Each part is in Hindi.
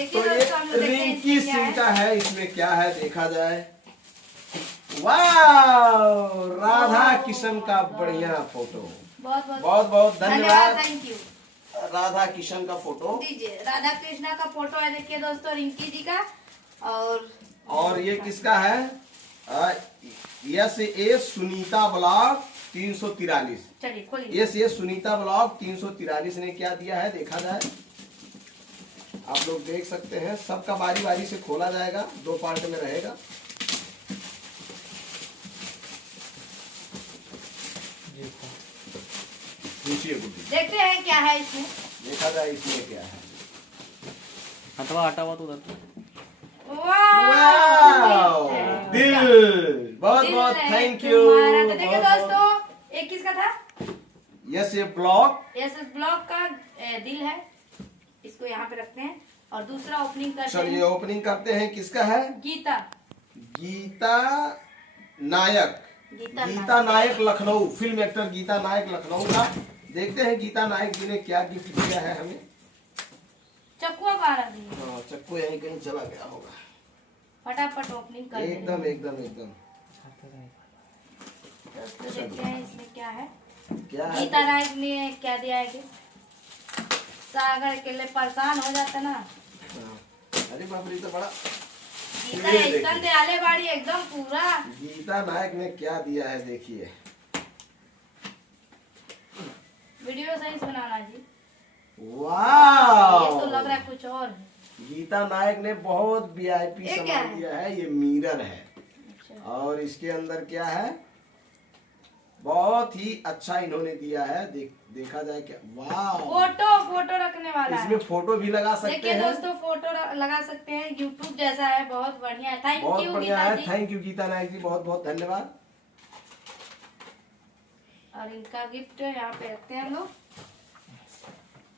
देखिए दोस्तों, हम लोग देखते हैं रिंकी इसमें क्या सिंह है। का है, इसमें क्या है देखा जाए। वाह, राधा किशन का बढ़िया फोटो। बहुत बहुत बहुत बहुत धन्यवाद। Thank you. राधा किशन का फोटो, दीजिए, राधा कृष्णा का फोटो है, देखिए दोस्तों रिंकी जी का। और ये किसका है? यस ए सुनीता ब्लॉग 343। चलिए खोलिए। यस ये सुनीता ब्लॉग 343 ने क्या दिया है देखा जाए। आप लोग देख सकते हैं, सबका बारी बारी से खोला जाएगा, 2 पार्ट में रहेगा। पूछिए गुड्डी, देखते हैं क्या है इसमें। देखा जाए इसमें क्या है। हटवा हटा हुआ तो उधर। वाओ, दिल, बहुत दिल बहुत है थैंक यू। तुम्हारा। तो देखिए दोस्तों, एक किसका था? यस ये ब्लॉग, यस ब्लॉग का दिल है, इसको यहाँ पे रखते हैं। और दूसरा ओपनिंग करते चलिए हैं। ओपनिंग करते हैं। किसका है? गीता गीता नायक। गीता नायक लखनऊ, फिल्म एक्टर गीता नायक लखनऊ का। देखते हैं गीता नायक जी ने क्या गिफ्ट दिया है हमें। चकुआ कहाँ रख दी? हाँ, चक्कू यहीं कहीं चला गया होगा। फटाफट ओपनिंग कर देते हैं। एकदम एकदम एकदम। दोस्तों देखते हैं इसमें क्या है। क्या है? गीता नायक ने क्या दिया है कि सागर के लिए परेशान हो जाता ना। हाँ। अरे बाप रे, तो बड़ा। गीता ये ऐसा देखिए। दयाले बाड़ी एकदम पूरा। गीता नायक ने क्या दिया है देखिए। वीडियो सही से बनाना जी। वाह, ये तो लग रहा है कुछ और है। गीता नायक ने बहुत वीआईपी ये क्या सामान है? दिया है। ये मिरर है, अच्छा। और इसके अंदर क्या है, बहुत ही अच्छा इन्होंने दिया है। देखा जाए क्या। वाह, फोटो रखने वाला है। इसमें फोटो भी लगा सकते देखिए हैं। दोस्तों, फोटो लगा सकते हैं। यूट्यूब जैसा है, बहुत बढ़िया है। थैंक बहुत यू बढ़िया गीता है, जी। थैंक यू गीता नायक जी, बहुत बहुत धन्यवाद। और इनका गिफ्ट यहाँ पे रखते हैं हम लोग।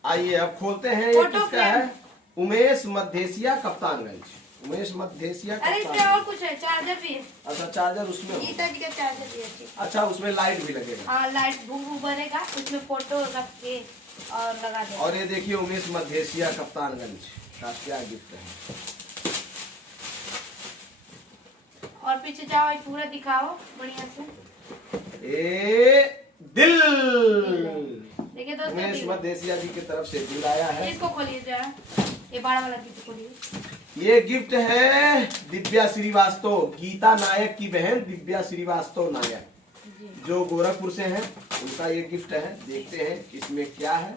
आइए अब खोलते हैं। ये फोटो किसका फ्रेम। है? उमेश मध्येसिया कप्तानगंज। उमेश मध्येसिया अरे इसमें कप्तानगंज। और कुछ है, चार्जर भी है। अच्छा, चार्जर उसमें हो। गीता जी का चार्जर भी है। अच्छा, उसमें लाइट भी लगेगा। हाँ, लाइट भू बनेगा, उसमें फोटो रख के और लगा देगा। और ये देखिए उमेश मध्येसिया कप्तानगंज का क्या गिफ्ट है। और पीछे जाओ, ये पूरा दिखाओ बढ़िया से। ए दिल, देखिए दोस्तों, उमेश दिल। मध्येसिया जी की तरफ से दिल आया है। इसको खोलिए जरा, ये बड़ा वाला गिफ्ट खोलिए। ये गिफ्ट है दिव्या श्रीवास्तव, गीता नायक की बहन दिव्या श्रीवास्तव नायक, जी। जो गोरखपुर से हैं। उनका ये गिफ्ट है। देखते हैं इसमें क्या है।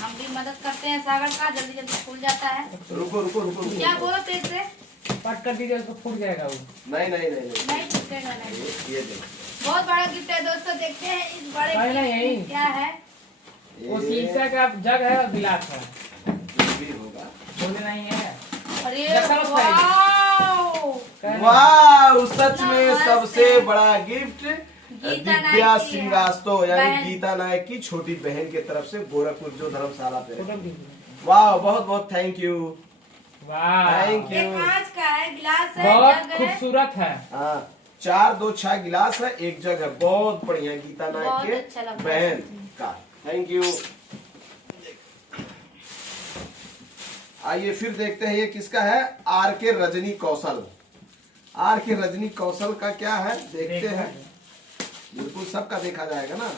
हम भी मदद करते हैं सागर का, जल्दी जल्दी खुल जाता है। रुको रुको रुको रुको। क्या बोलो तेज से? कट कर दीजिए, उसको फूट जाएगा वो। नहीं नहीं नहीं नहीं, नहीं टूटेगा नहीं। ये देखिए। बहुत बड़ा गिफ्ट है दोस्तों, देखते हैं इस बड़े नहीं, गिफ्ट नहीं। में क्या है। वो शीशा का जग है और गिलास है, कुछ भी होगा। बोले नहीं है। अरे जैसा मत वाओ, वाह, सच में नमस्ते। सबसे बड़ा गिफ्ट गीता दिव्या नायक की है। श्रीवास्तव यानी बहन। गीता नायक की छोटी बहन की तरफ से, गोरखपुर जो धर्मशाला पे फोटो है। दीजिए। वाह, बहुत बहुत थैंक यू। वाह, थैंक यू। ये कांच का है, गिलास है, बहुत जग है। खूबसूरत है। हाँ, 4 2 6 गिलास है, 1 जग है। बहुत बढ़िया, गीता बहुत नायक अच्छा के लगा। बहन का। Thank you. आइए फिर देखते हैं ये किसका है। आर के रजनी कौशल। आर के रजनी कौशल का क्या है देखते हैं। बिल्कुल सबका देखा जाएगा ना।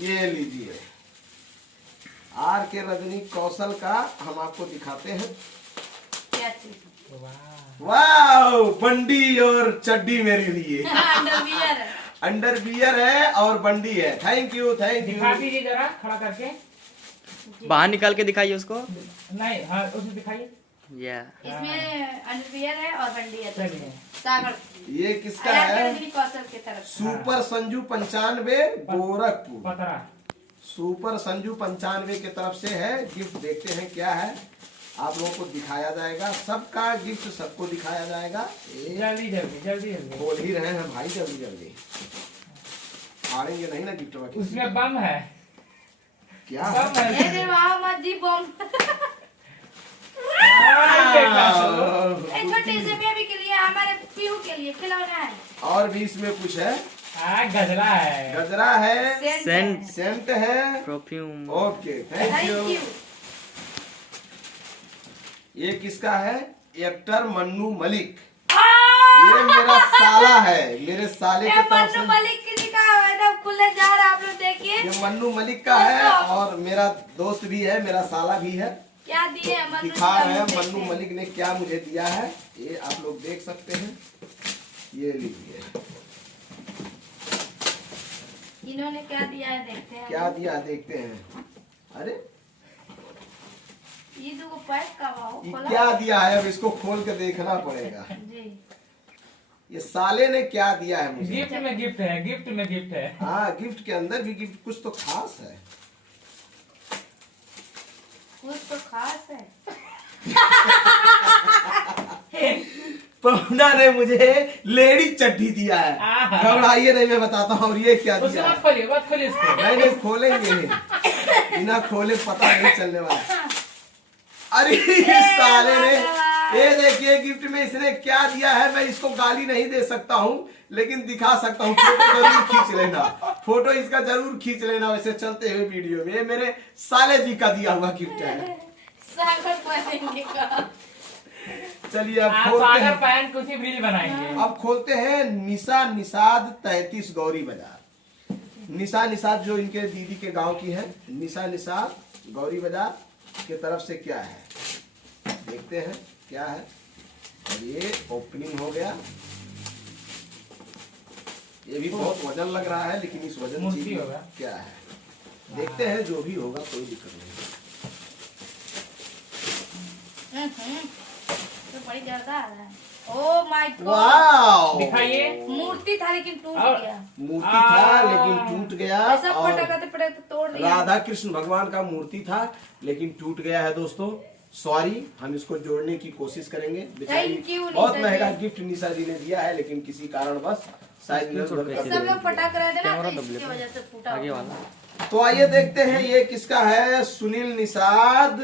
ये लीजिए, आर के रजनी कौशल का हम आपको दिखाते हैं। क्या चीज? वाह, वाह, बंडी और चड्डी मेरे लिए। अंडरवियर है। अंडरवियर है और बंडी है। थैंक यू थैंक दिखा यू। दीजिए जरा खड़ा करके। बाहर निकाल के दिखाइए उसको। नहीं, हाँ उसमें दिखाइए। या इसमें अंडरवियर है और बंडी है। चलिए। सागर ये किसका आर के है? रजनी कौशल की तरफ से। सुपर संजू 95 गोरखपुर। पतरा। सुपर संजू 95 की तरफ से है गिफ्ट। देखते हैं क्या है, आप लोगों को दिखाया जाएगा। सबका गिफ्ट सबको दिखाया जाएगा। जल्दी जल्दी जल्दी जल्दी। बोल ही रहे हैं भाई, जल्दी जल्दी आड़ेंगे नहीं ना गिफ्ट बाकी। उसमें बम है। क्या बम है ये दे वहाँ मत जी बम। वाह। एक छोटे से बेबी के लिए, हमारे पीहू के लिए खिलौना है। और भी इसमें कुछ है। गजरा है। गजरा है, सेंट। सेंट है, perfume. Okay thank thank you. You. ये किसका है? एक्टर मन्नू मलिक। ये मेरा साला है, मेरे साले के तरफ मन्नू से। मलिक किसी का मैडम खुले जा रहा है, आप लोग देखिए। ये मन्नू मलिक का है और मेरा दोस्त भी है, मेरा साला भी है। क्या दिए हैं मन्नू जी दिखा का रहे हैं मुंह मन्नू देखते हैं। मलिक ने क्या मुझे दिया है, ये आप लोग देख सकते हैं। ये लीजिए, इन्होंने क्या दिया है देखते हैं। क्या दिया देखते हैं। अरे ये तो पैक का भाव ये खोला। क्या दिया है, अब इसको खोल के देखना पड़ेगा। जी ये साले ने क्या दिया है मुझे। गिफ्ट में गिफ्ट है, गिफ्ट में गिफ्ट है। हाँ, गिफ्ट के अंदर भी गिफ्ट कुछ तो खास है। कुछ तो खास है। पहुना ने मुझे लेडी चड्डी दिया है। आहा। घबराइए नहीं, मैं बताता हूँ। और ये क्या उसको दिया है? मत खोलिए, मत खोलिए उसको। नहीं खोलेंगे, बिना खोले पता नहीं चलने वाला। अरे ये साले ने, ये देखिए गिफ्ट में इसने क्या दिया है। मैं इसको गाली नहीं दे सकता हूँ लेकिन दिखा सकता हूँ। फोटो जरूर खींच लेना, फोटो इसका जरूर खींच लेना वैसे चलते हुए वीडियो में। ये मेरे साले जी का दिया हुआ गिफ्ट है। सागर पहनेंगे का। चलिए अब आप खोलते अगर हैं। पैंट कुछ ही रील बनाएंगे। अब खोलते हैं निशा निषाद 33 गौरी बाजार। निशा निषाद जो इनके दीदी के गांव की है। निशा निषाद गौरी बाजार के तरफ से क्या है देखते हैं क्या है। और ये ओपनिंग हो गया। ये भी बहुत वजन लग रहा है लेकिन इस वजन मूर्ति चीज होगा। क्या है देखते हैं। जो भी होगा कोई दिक्कत नहीं। तो बड़ी जोरदार है। Oh my God. वाओ, दिखाइए। मूर्ति था लेकिन टूट और- गया। मूर्ति था लेकिन टूट गया। ऐसा और पटकते पटकते तोड़ दिया। राधा कृष्ण भगवान का मूर्ति था लेकिन टूट गया है दोस्तों। सॉरी, हम इसको जोड़ने की कोशिश करेंगे। बेचारी Thank you, बहुत निशा महंगा जी। गिफ्ट निशा जी ने दिया है लेकिन किसी कारणवश शायद इधर-उधर कर सब लोग पटाख रहे थे ना, कैमरा तो दब इसकी लेते वजह से फूटा आगे हुआ। वाला। तो आइए देखते हैं ये किसका है। सुनील निषाद,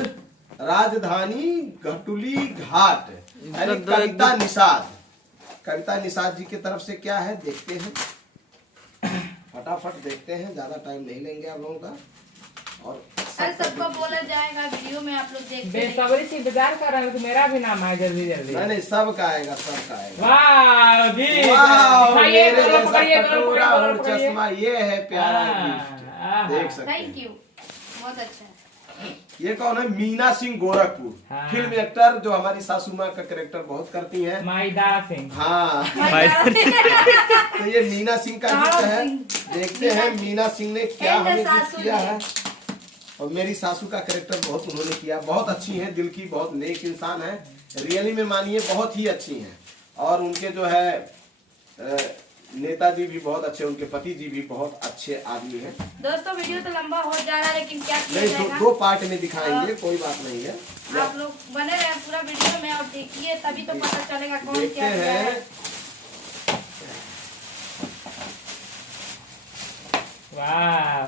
राजधानी घटुली घाट, यानी दो- कविता निषाद। कविता निषाद जी की तरफ से क्या है देखते हैं। फटाफट देखते हैं, ज्यादा टाइम नहीं लेंगे आप लोगों का। और अरे सबको बोला जाएगा वीडियो में, आप लोग देखते रहिए। बेसब्री से इंतजार कर रहे हैं तो मेरा भी नाम आए जल्दी जल्दी। नहीं नहीं, सबका आएगा, सबका आएगा। वाह जी, वाह, दिखाइए, मेरे कलर जैसा पकड़िए, कलर कटोरा पकड़िए, और कलर पकड़िए। चश्मा, ये है प्यारा हाँ, गिफ्ट। हाँ। देख सकते थैंक हैं। यू, बहुत अच्छा है। ये कौन है? मीना सिंह गोरखपुर, हाँ। फिल्म एक्टर जो हमारी सासू माँ का कैरेक्टर बहुत करती हैं। माईदारा सिंह। हाँ, My God। तो ये मीना सिंह का गिफ्ट है। देखते हैं मीना सिंह ने क्या And हमें गिफ्ट सासू किया ने। है। और मेरी सासू का कैरेक्टर बहुत उन्होंने किया, बहुत अच्छी है, दिल की बहुत नेक इंसान है। रियली में मानिए बहुत ही अच्छी हैं। और उनके जो है नेताजी भी बहुत अच्छे, उनके पति जी भी बहुत अच्छे आदमी हैं। दोस्तों वीडियो तो लंबा हो जा रहा है लेकिन क्या किया नहीं, जाएगा। दो पार्ट में दिखाएंगे, कोई बात नहीं है। आप लोग बने रहे पूरा वीडियो में और देखिए, तभी तो पता चलेगा कौन देखते क्या किया हैं। है। वाह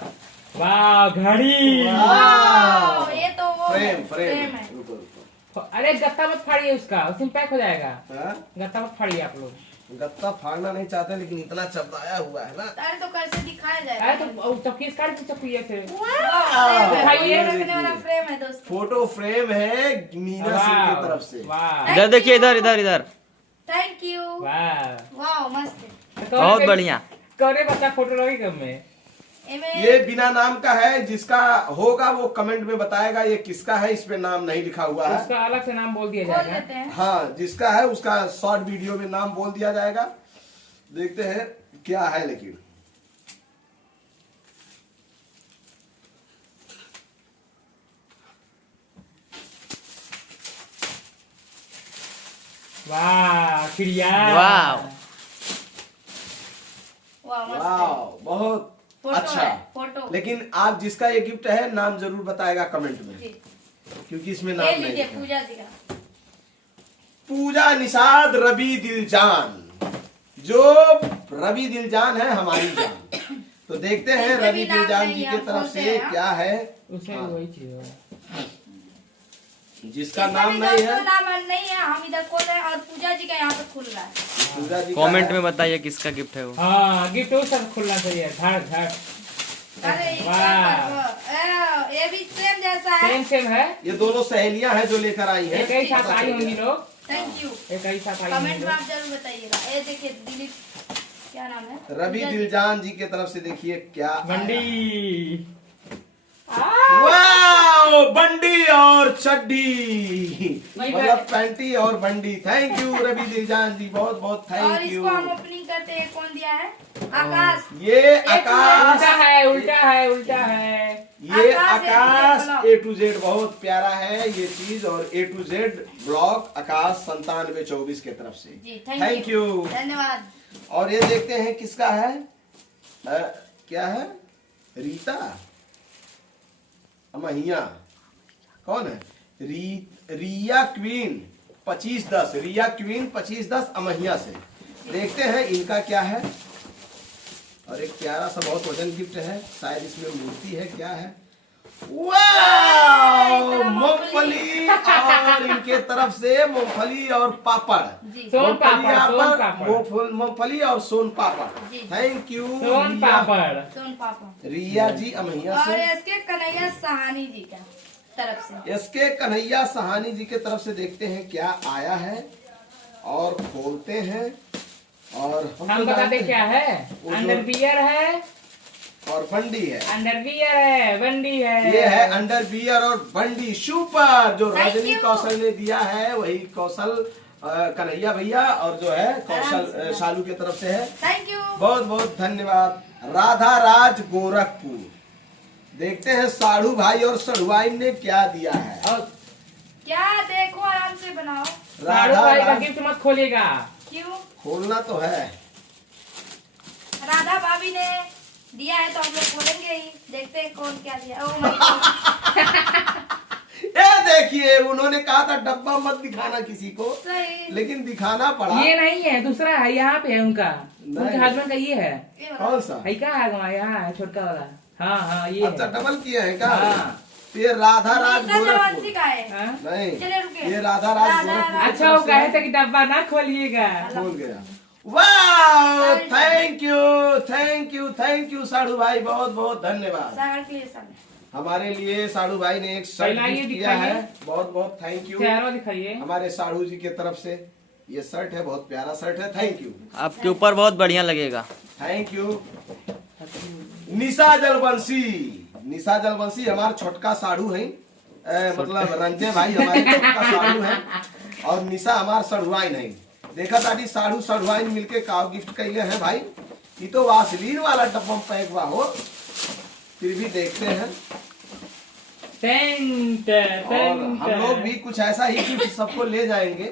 वाह, घड़ी। वाह, ये तो वो फ्रेम है, फ्रेम है। रुको रुको। अरे गत्ता मत फाड़िए उसका, उसी में पैक हो जाएगा। हाँ? गत्ता मत फाड़िए आप लोग। गत्ता फाड़ना नहीं चाहते लेकिन इतना चबदाया हुआ है ना। अरे तो कैसे दिखाया अरे जाएगा। तो चौकीस काट के चौकीए से। वाह, दिखाइए। ये रखने वाला फ्रेम है दोस्तों। फोटो फ्रेम है मीना सिंह की तरफ से। वाह इधर देखिए, इधर इधर इधर। Thank you. वाह, वाह मस्त है। बहुत बढ़िया। करे बच्चा फोटो लगे कब में। ये बिना नाम का है, जिसका होगा वो कमेंट में बताएगा ये किसका है। इस पे नाम नहीं लिखा हुआ है। उसका अलग से नाम बोल दिया खोल जाएगा। देते हैं। हाँ, जिसका है उसका शॉर्ट वीडियो में नाम बोल दिया जाएगा। देखते हैं क्या है। लेकिन वाह क्रिया। वाह। वाह मस्त है। वाह, बहुत फोटो अच्छा। है, फोटो। लेकिन आप जिसका ये गिफ्ट है नाम जरूर बताएगा कमेंट में, जी, क्योंकि इसमें ये नाम नहीं लीजिए लिखा। पूजा जी का। पूजा निषाद रवि दिलजान, जो रवि दिलजान है हमारी जान। तो देखते हैं इसमें रवि भी नाम दिलजान नहीं जी है, की हम तरफ खोलते से हैं। क्या है। उसे हाँ। वही चीज होगा। जिसका इसमें नाम भी नहीं दोस्तों है, नाम नहीं है, हम इधर खोल रहे हैं और पूजा जी का यहाँ पे खुल रहा है। पूजा जी का कमेंट है। में बताइए किसका गिफ्ट है वो। हाँ गिफ्ट वो सब खुलना चाहिए, धड़ धड़। अरे ये क्या वाह। कर रहे हो? ये भी सेम जैसा है। सेम सेम है, ये दोनों सहेलियां हैं जो लेकर आई हैं। एक ही साथ आई होंगी लोग, थैंक यू। एक ही साथ आई होंगी कमेंट में लोग। आप जरूर बताइएगा। ये देखिए दिलीप, क्या नाम है? रवि दिलजान जी की तरफ से देखिए क्या आया। बंडी वाओ, बंडी और चड्डी, वही मतलब बात। पैंटी और बंडी। थैंक यू रवि दिलजान जी, बहुत बहुत और थैंक इसको यू। हम ओपनिंग करते हैं। कौन दिया है? आकाश। ये उल्टा आकाश, है, उल्टा है, उल्टा है। ये Akash Akash A to Z बहुत प्यारा है ये चीज। और A to Z ब्लॉक आकाश 9724 की तरफ से जी थैंक यू। धन्यवाद। और ये देखते हैं किसका है। क्या है? रीता अमहिया, कौन है? रिया क्वीन 2510, रिया क्वीन 2510 अमहिया से। देखते हैं इनका क्या है। और एक प्यारा सा बहुत वजन गिफ्ट है, शायद इसमें मूर्ति है, क्या है? वाह, मूंगफली और इनके तरफ से मूंगफली और पापड़। जी सोन पापड़, सोन पापड़। मूंगफली और सोन पापड़। जी। थैंक यू सोन पापड़। सोन पापा। रिया जी अमहिया और से। इसके कन्हैया सहानी जी का तरफ से। इसके कन्हैया सहानी जी के तरफ से देखते हैं क्या आया है और खोलते हैं। और हम तो बता जानते दे क्या है, वो जो- अंडरवियर है, और बंडी है। अंडरवियर है, बंडी है। ये है अंडरवियर और बंडी सुपर, जो Thank रजनी you. कौशल ने दिया है, वही कौशल कन्हैया भैया और जो है कौशल शालू की तरफ से है। Thank you. बहुत बहुत धन्यवाद। राधा राज गोरखपुर। देखते हैं साढ़ू भाई और सढ़ुआइन ने क्या दिया है। और क्या देखो, आराम से बनाओ। साड़ू राधा भाई का राज गिफ्ट मत खोलिएगा। क्यों? खोलना तो है। राधा भाभी ने दिया है तो हम लोग खोलेंगे ही। देखते हैं कौन क्या दिया। Oh my God. ये देखिए, उन्होंने कहा था डब्बा मत दिखाना किसी को, सही। लेकिन दिखाना पड़ा। ये नहीं है, दूसरा है, यहाँ पे है उनका, नहीं। उनके हस्बैंड का ये है। ये बताओ। कौन सा? है क्या है वहाँ, यहाँ है छोटका वाला। हाँ हाँ ये अच्छा, है। डबल किए हैं क्या? हाँ। तो ये राधा राज निशा जवानसी गोरखपुर का है। हाँ? नहीं, चलिए रुकिए। ये राधा राज राधा गोरखपुर राज। की अच्छा तरफ वो से कहे थे कि डब्बा ना खोलिएगा। खोल गया। वाह, thank you thank you thank you साढ़ू भाई, बहुत बहुत धन्यवाद। सागर के लिए सब। हमारे लिए साढ़ू भाई ने एक शर्ट पहला ये गिफ्ट किया दिखाइए। है, बहुत बहुत थैंक यू। चेहरा दिखाइए। हमारे साढ़ू जी की तरफ से ये शर्ट है, बहुत प्यारा शर्ट है। थैंक यू आपके ऊपर बहुत बढ़िया लगेगा। Thank you. निशा जलवंशी, निशा जलवंशी हमारा छोटका साढ़ू है। मतलब रंजे भाई हमारे छोटका साढ़ू है और निशा हमारा सढ़ुआइन है। देखा दादी, साढ़ू सढ़ुआइन मिलके का गिफ्ट कैले हैं भाई। ये तो वासलीन वाला डब्बा में पैक हुआ हो, फिर भी देखते हैं। टेंट और हम लोग भी कुछ ऐसा ही गिफ्ट सबको ले जाएंगे,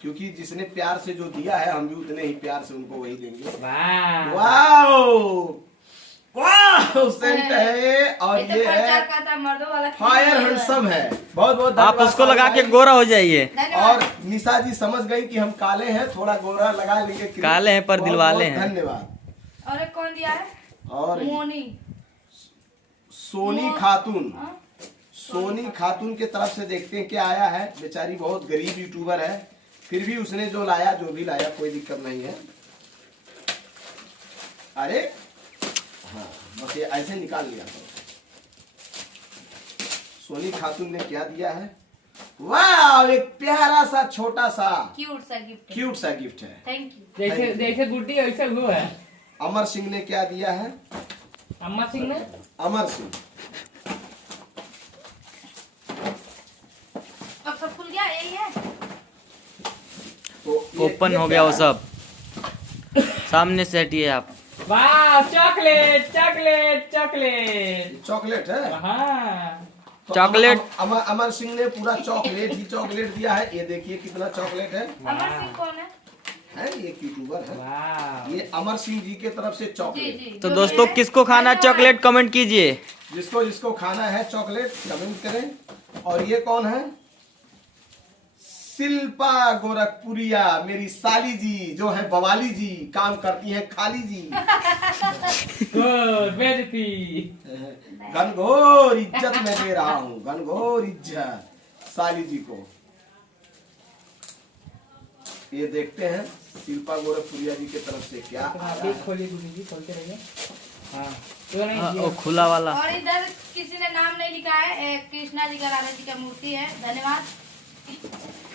क्योंकि जिसने प्यार से जो दिया है हम भी उतने ही प्यार से उनको वही देंगे। वाह वाओ वाह, सेंट है। और ये तो ये प्रचार है का था, मर्दों वाला फायर हैंडसम है। बहुत बहुत आप धन्यवाद उसको लगा के भाई। गोरा हो जाइए। धन्यवाद। और निशा जी समझ गई कि हम काले हैं, थोड़ा गोरा लगा लेंगे क्रीम। काले हैं पर बहुत दिलवाले बहुत हैं। धन्यवाद। और एक कौन दिया है? और मोनी। सोनी खातून, हाँ? सोनी खातून के तरफ से देखते हैं क्या आया है। बेचारी बहुत गरीब यूट्यूबर है, फिर भी उसने जो लाया, जो भी लाया, कोई दिक्कत नहीं है। अरे हाँ, बस ये ऐसे निकाल लिया। सोनी खातून ने क्या दिया है? वाह, एक प्यारा सा छोटा सा क्यूट सा गिफ्ट। क्यूट सा गिफ्ट है। Thank you. जैसे Thank you. जैसे गुड्डी वैसे वो है। अमर सिंह ने क्या दिया है? अम्मा सिंह ने अमर सिंह। अब सब खुल गया, यही है। तो ये ओपन हो गया वो क्या है? सब। सामने से हटिए आप। वाह चॉकलेट चॉकलेट चॉकलेट। चॉकलेट है। हाँ तो चॉकलेट। अमर सिंह ने पूरा चॉकलेट ही चॉकलेट दिया है। ये देखिए कितना चॉकलेट है। अमर सिंह कौन है? ये यूट्यूबर है। वाह ये अमर सिंह जी के तरफ से जी चॉकलेट। जी। तो जो दोस्तों है, किसको खाना है धन्यवाद। चॉकलेट कमेंट कीजिए। जिसको जिसको खाना है चॉकलेट कमेंट करें। और ये कौन है? शिल्पा गोरखपुरिया, मेरी साली जी जो है बवाली जी, काम करती है खाली जी। गुड बेइज्जती। घनघोर इज्जत मैं दे रहा हूँ, घनघोर इज्जत। साली जी को। ये देखते हैं शिल्पा गोरखपुरिया जी की तरफ से क्या हाँ, आया देख है। खोलिए गुड्डी जी, खोलते रहिए। हाँ तो नहीं हाँ, ये- वो खुला वाला। और इधर किसी ने नाम नहीं लिखा है, कृष्णा जी का, राधा जी का मूर्ति है, धन्यवाद।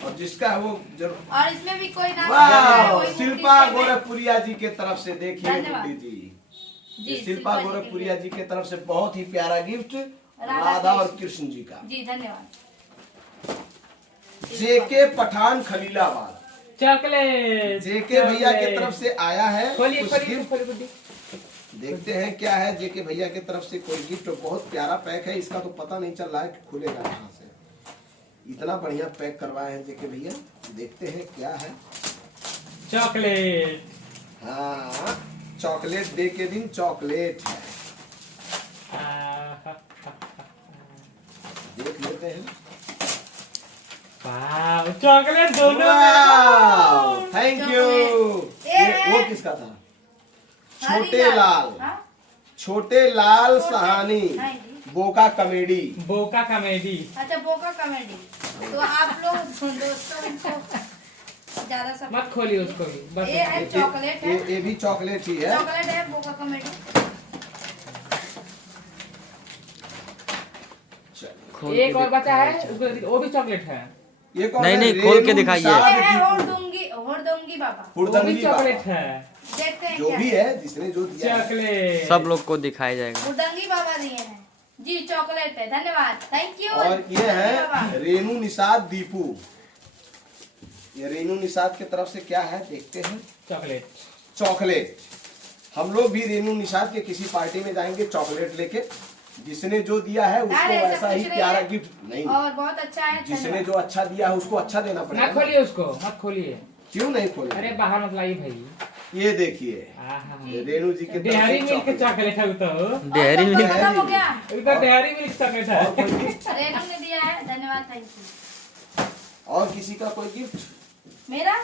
और जिसका है वो जरूर। और इसमें भी कोई नाम नहीं लिखा है, वाह, वही मूर्ति शिल्पा से है। गोरखपुरिया जी के तरफ से देखिए धन्यवाद। गुड्डी जी, जी, ये शिल्पा जी के गोरखपुरिया लिए। जी के तरफ से बहुत ही प्यारा गिफ्ट राधा राधा और कृष्ण। कृष्ण जी का। जी धन्यवाद। जेके पठान खलीलाबाद, चॉकलेट जेके भैया की तरफ से आया है खोलिए कुछ खोलिए गिफ्ट। खोलिए गुड्डी। देखते हैं क्या है जेके भैया की तरफ से। कोई गिफ्ट बहुत प्यारा पैक है, इसका तो पता नहीं चल रहा है कि खुलेगा कहाँ से। इतना बढ़िया पैक करवाए हैं जेके भैया। देखते हैं क्या है। चॉकलेट। हाँ, चॉकलेट डे के दिन चॉकलेट है, देख लेते हैं। वाह चॉकलेट दोनों वाह, थैंक यू। चॉकलेट। ये वो किसका था? छोटे हरी लाल, हाँ? छोटे लाल छोटे- सहानी, हाँ जी। बोका कॉमेडी। बोका कॉमेडी। अच्छा, बोका कॉमेडी। तो आप लोग दोस्तों इनको ज्यादा सब मत खोलिए उसको भी बस। ये है चॉकलेट है, ये भी चॉकलेट ही है। चॉकलेट है बोका कॉमेडी। खोल एक के और बचा है, देखते हैं। वो भी चॉकलेट है। ये कौन नहीं, है? नहीं, खोल के रेणु दिखाइए। निषाद ये है दीपू। हुड़दंगी बाबा। वो भी हुड़दंगी चॉकलेट बाबा। है। देखते हैं जो क्या भी है। है, जिसने जो दिया है। चॉकलेट सब लोग को दिखाया जाएगा। हुड़दंगी बाबा दिए हैं जी, चॉकलेट है, धन्यवाद, थैंक यू। और ये बाबा। है रेणु निषाद दीपू। ये रेणु निषाद की तरफ से क्या है देखते हैं। चॉकलेट। चॉकलेट। हम लोग भी रेणु निषाद के किसी पार्टी में जाएंगे चॉकलेट लेके। जिसने जो दिया है उसको अरे, ऐसा वैसा ही कुछ नहीं प्यारा है। गिफ्ट नहीं। और बहुत अच्छा है, जिसने धन्यवाद। जो अच्छा दिया है उसको अच्छा देना ना पड़ेगा। खोलिए उसको, मत खोलिए। क्यों नहीं खोले? अरे बाहर मत लाइए भाई। ये देखिए, आहा। रेणु जी की तरफ डेयरी से मिल्क चॉकलेट। चॉकलेट है वो तो। डेयरी और मिल्क। सबको खत्म हो गया। उसका डेयरी मिल्क चॉकलेट है। और कोई गिफ्ट? रेनू ने दिया है, धन्यवाद, थैंक यू। और किसी का कोई गिफ्ट? मेरा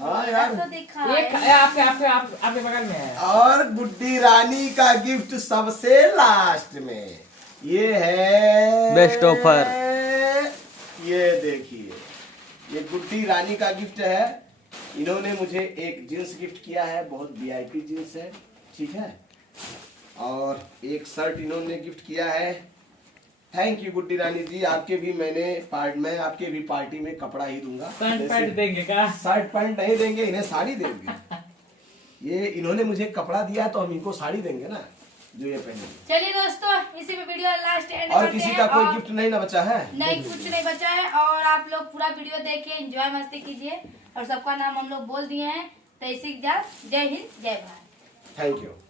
हाँ यार। तो दिखा एक है। आपके बगल में है। और गुड्डी रानी का गिफ्ट सबसे लास्ट में। ये है बेस्ट ऑफर। ये देखिए, ये गुड्डी रानी का गिफ्ट है। इन्होंने मुझे एक जींस गिफ्ट किया है, बहुत वीआईपी जींस है, ठीक है। और एक शर्ट इन्होंने गिफ्ट किया है। थैंक यू गुड्डी रानी जी। आपके भी मैं आपके भी पार्टी में कपड़ा ही दूंगा। पैंट जैसे- पैंट देंगे का? शर्ट पैंट नहीं देंगे, इन्हें साड़ी देंगे। ये इन्होंने मुझे कपड़ा दिया है तो हम इनको साड़ी देंगे ना, जो ये पहनेंगे। चलिए दोस्तों, इसी पे वीडियो लास्ट एंड और करते किसी हैं। का कोई और गिफ्ट नहीं ना बचा है? नहीं, कुछ नहीं बचा है। और आप लोग पूरा वीडियो देखिए, एंजॉय मस्ती कीजिए। और सबका नाम हम लोग बोल दिए हैं। तो इसी जय हिंद, जय भारत। Thank you.